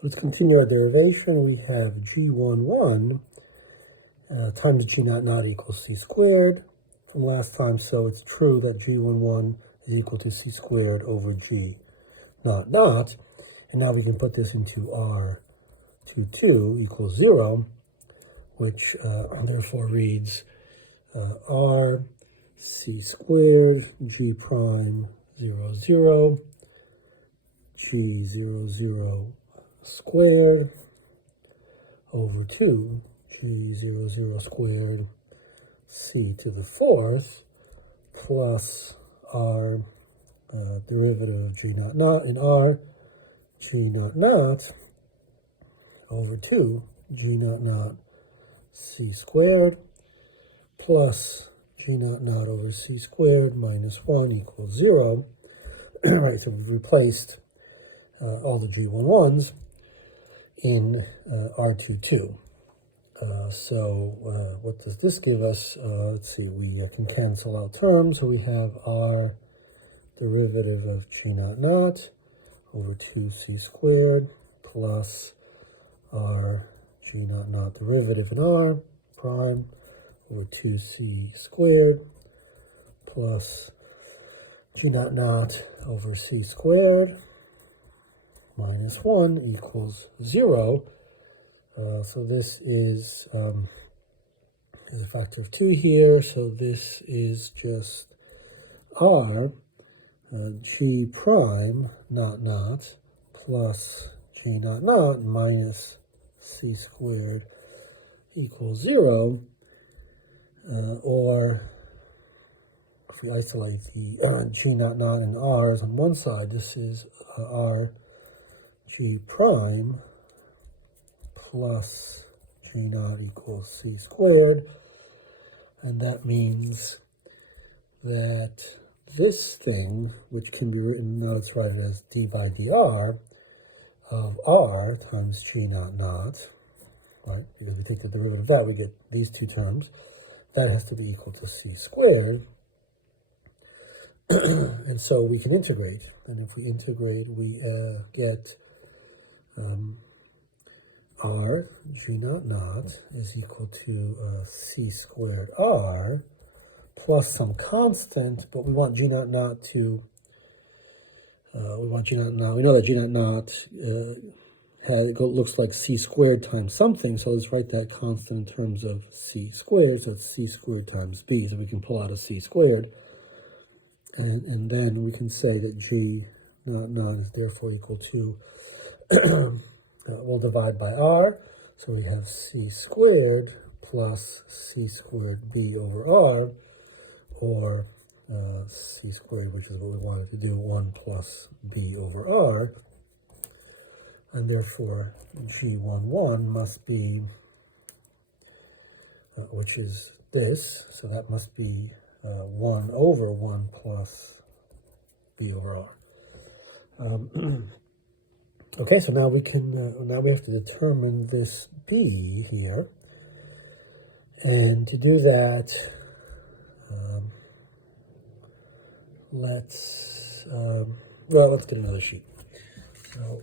Let's continue our derivation. We have g11 times g naught naught equals c squared from last time, so it's true that g11 is equal to c squared over g naught naught. And now we can put this into R22 equals 0, which therefore reads R c squared g prime 0 0 g 0 0 squared over 2 g 0 0 squared c to the fourth plus r derivative of g naught naught in r g naught naught over 2 g naught naught c squared plus g naught naught over c squared minus 1 equals 0. Right, so we've replaced all the g11s in R22. So what does this give us? Let's see, we can cancel out terms. So we have r derivative of g naught naught over 2c squared plus r g naught naught derivative in r prime over 2c squared plus g naught naught over c squared minus 1 equals 0. So this is a factor of 2 here, so this is just r g prime naught naught plus g naught naught minus c squared equals 0, or if we isolate the g naught naught and r's on one side, this is r g prime plus g naught equals c squared, and that means that this thing, which can be written, now let's write it as d by dr of r times g naught naught, right? Because we take the derivative of that, we get these two terms. That has to be equal to c squared. And so we can integrate. And if we integrate, we get r g naught naught is equal to c squared r plus some constant, but we want g naught naught to, we know that g naught naught looks like c squared times something, so let's write that constant in terms of c squared, so it's c squared times b, so we can pull out a c squared, and then we can say that g naught naught is therefore equal to, we'll divide by r, so we have c squared plus c squared b over r, or c squared, which is what we wanted to do, 1 plus b over r, and therefore g11 must be, which is this, so that must be 1 over 1 plus b over r. Okay, so now we can, now we have to determine this b here, and to do that, let's get another sheet. So,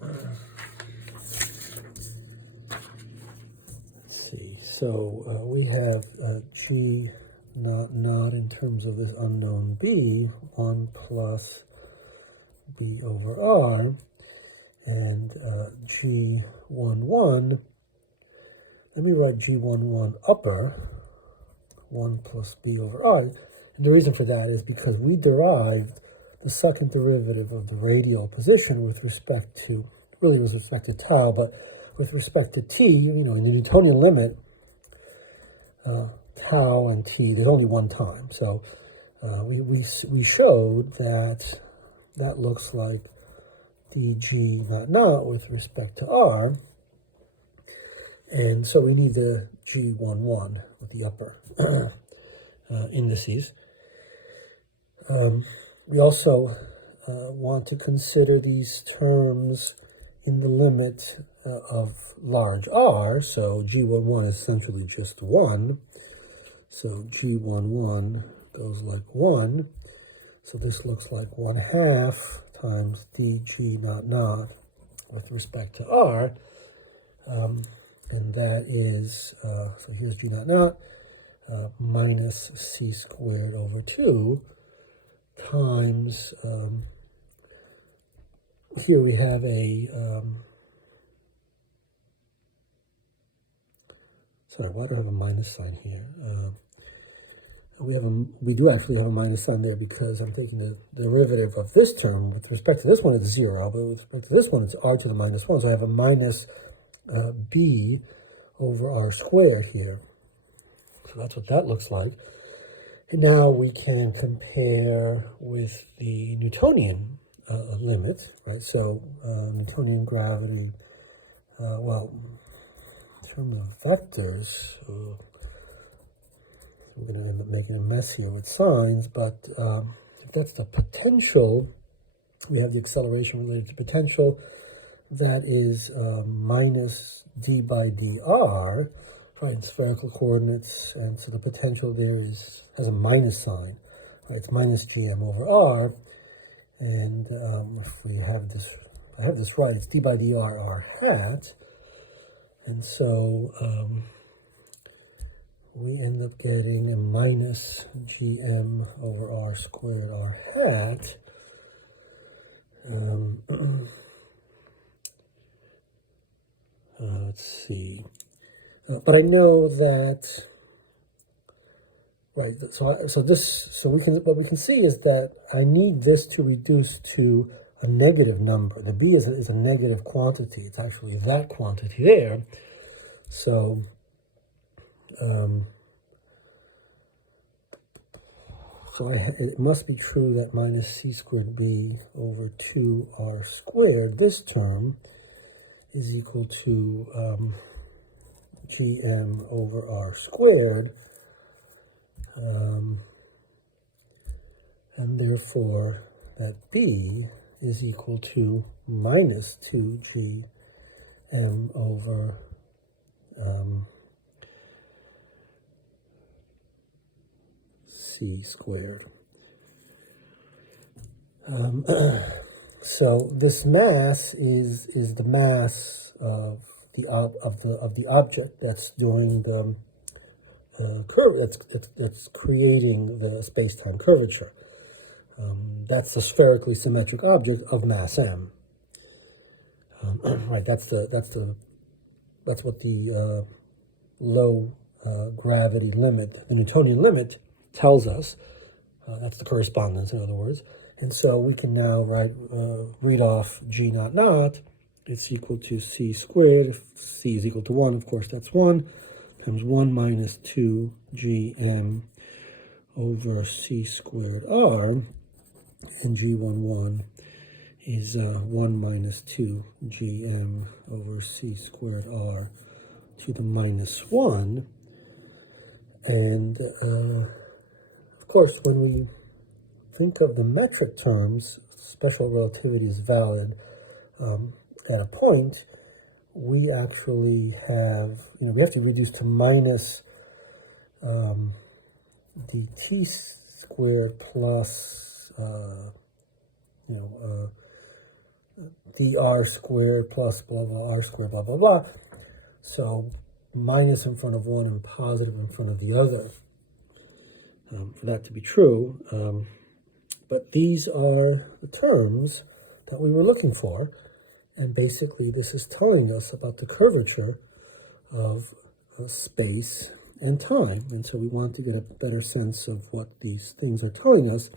let's see, so we have g naught naught in terms of this unknown b, 1 plus b over r, and g11, let me write g11 upper, 1 plus b over r. And the reason for that is because we derived the second derivative of the radial position with respect to, really with respect to tau, but with respect to t, you know, in the Newtonian limit, tau and t, there's only one time. So we showed that that looks like dg naught naught with respect to r, and so we need the g11 with the upper indices. We also want to consider these terms in the limit of large r, so g11 is essentially just 1, so g11 goes like 1, so this looks like 1/2 times dg naught naught with respect to r, and that is, so here's g naught naught, minus c squared over 2 times, here we have a, sorry, why do I have a minus sign here? We do actually have a minus sign there because I'm taking the derivative of this term. With respect to this one, it's 0, but with respect to this one, it's r to the minus 1. So I have a minus b over r squared here. So that's what that looks like. And now we can compare with the Newtonian limit, right? So Newtonian gravity, well, in terms of vectors, I'm going to end up making a mess here with signs, but if that's the potential, we have the acceleration related to potential. That is minus d by dr, right, in spherical coordinates, and so the potential there has a minus sign. Right? It's minus gm over r, and if we have this, I have this right, it's d by dr r hat, and so we end up getting a minus gm over r squared r hat. Let's see. But I know that, right, so what we can see is that I need this to reduce to a negative number. The b is a negative quantity. It's actually that quantity there. So, it must be true that minus c squared b over 2r squared, this term, is equal to gm over r squared, and therefore that b is equal to minus 2gm over c squared. So this mass is the mass of the object that's doing the curve that's creating the space-time curvature. That's the spherically symmetric object of mass m. Right. That's what the low gravity limit, the Newtonian limit, tells us. That's the correspondence, in other words. And so we can now read off g naught naught. It's equal to c squared. If c is equal to 1, of course, that's 1. Becomes 1 minus 2 gm over c squared r. And g11 is 1 minus 2 gm over c squared r to the minus 1. And, of course, when we think of the metric terms, special relativity is valid at a point. We actually have, we have to reduce to minus the t squared plus, dr squared plus blah, blah, r squared, blah, blah, blah. So minus in front of one and positive in front of the other for that to be true. But these are the terms that we were looking for. And basically, this is telling us about the curvature of space and time. And so we want to get a better sense of what these things are telling us.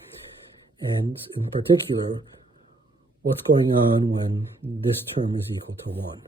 And in particular, what's going on when this term is equal to 1.